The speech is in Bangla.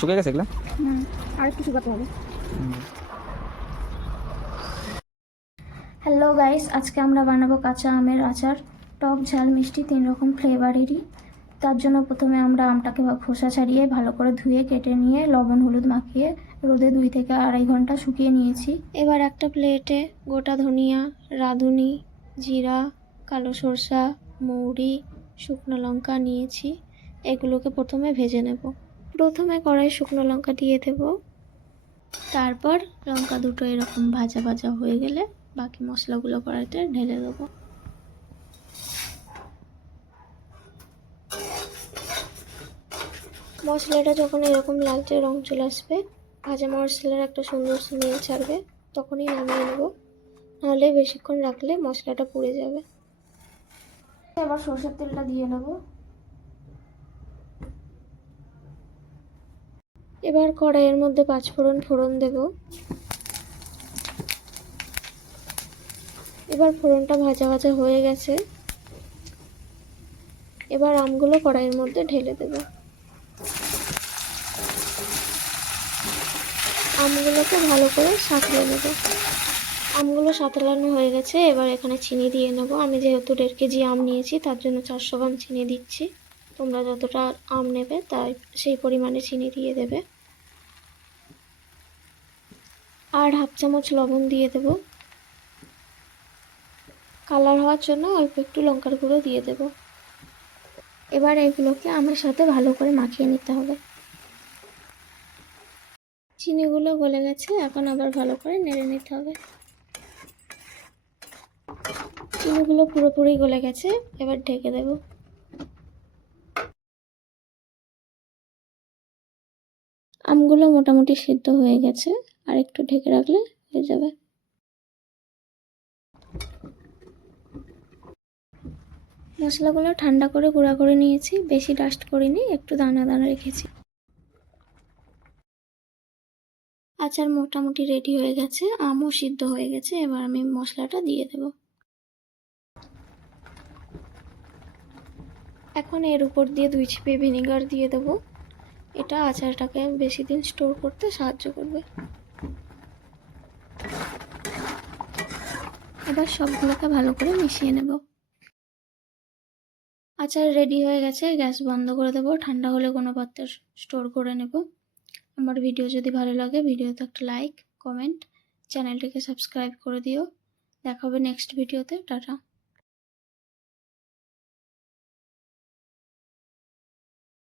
শুকিয়ে গেছে এগুলো? আর একটু শুকাতে হবে। হ্যালো গাইস, আজকে আমরা বানাবো কাঁচা আমের আচার। টক ঝাল মিষ্টি 3 রকম ফ্লেভারেরই। তার জন্য প্রথমে আমরা আমটাকে খোসা ছাড়িয়ে ভালো করে ধুয়ে কেটে নিয়ে লবণ হলুদ মাখিয়ে রোদে 2 থেকে 2.5 ঘন্টা শুকিয়ে নিয়েছি। এবার একটা প্লেটে গোটা ধনিয়া, রাঁধুনি, জিরা, কালো সরষা, মৌরি, শুকনো লঙ্কা নিয়েছি। এগুলোকে প্রথমে ভেজে নেব। প্রথমে কড়াই শুকনো লঙ্কা দিয়ে দেব। তারপর লঙ্কা দুটো এরকম ভাজা ভাজা হয়ে গেলে বাকি মশলাগুলো কড়াইতে ঢেলে দেবো। মশলাটা যখন এরকম লালচে রং চলে আসবে, ভাজা মশলার একটা সুন্দর স্মেল ছাড়বে, তখনই নামিয়ে নেব। নাহলে বেশিক্ষণ রাখলে মশলাটা পুড়ে যাবে। এবার সরষের তেলটা দিয়ে নেব। এবার কড়াইয়ের মধ্যে 5 ফোড়ন দেব। এবার ফোড়নটা ভাজা ভাজা হয়ে গেছে। এবার আমগুলো কড়াইয়ের মধ্যে ঢেলে দেব। আমগুলোকে ভালো করে সাঁতলে নেব। আমগুলো সাঁতলানো হয়ে গেছে। এবার এখানে চিনি দিয়ে নেব। আমি যেহেতু 1.5 কেজি আম নিয়েছি, তার জন্য 400 গ্রাম চিনি দিচ্ছি। তোমরা যতটা আম নেবে তাই সেই পরিমাণে চিনি দিয়ে দেবে। আর 1/2 চামচ লবণ দিয়ে দেব। কালার হওয়ার জন্য অল্প একটু লঙ্কার গুঁড়ো দিয়ে দেব। এবার এগুলোকে আমের সাথে ভালো করে মাখিয়ে নিতে হবে। চিনিগুলো গলে গেছে, এখন আবার ভালো করে নেড়ে নিতে হবে। চিনিগুলো পুরোপুরি গলে গেছে, এবার ঢেকে দেব। আমগুলো মোটামুটি সিদ্ধ হয়ে গেছে, আর একটু ঢেকে রাখলে হয়ে যাবে। মশলাগুলো ঠান্ডা করে গুঁড়া করে নিয়েছি, বেশি ডাস্ট করিনি, একটু দানা দানা রেখেছি। আচার মোটামুটি রেডি হয়ে গেছে, আমও সিদ্ধ হয়ে গেছে। এবার আমি মশলাটা দিয়ে দেব। এখন এর উপর দিয়ে 2 চিপে ভিনেগার দিয়ে দেব। এটা আচারটাকে বেশি দিন স্টোর করতে সাহায্য করবে। এবার সবগুলোকে ভালো করে মিশিয়ে নেব। আচার রেডি হয়ে গেছে, গ্যাস বন্ধ করে দেবো। ঠান্ডা হলে কোনো পাত্রে স্টোর করে নেব। আমার ভিডিও যদি ভালো লাগে, ভিডিওতে একটা লাইক, কমেন্ট, চ্যানেলটিকে সাবস্ক্রাইব করে দিও। দেখা হবে নেক্সট ভিডিওতে। টাটা।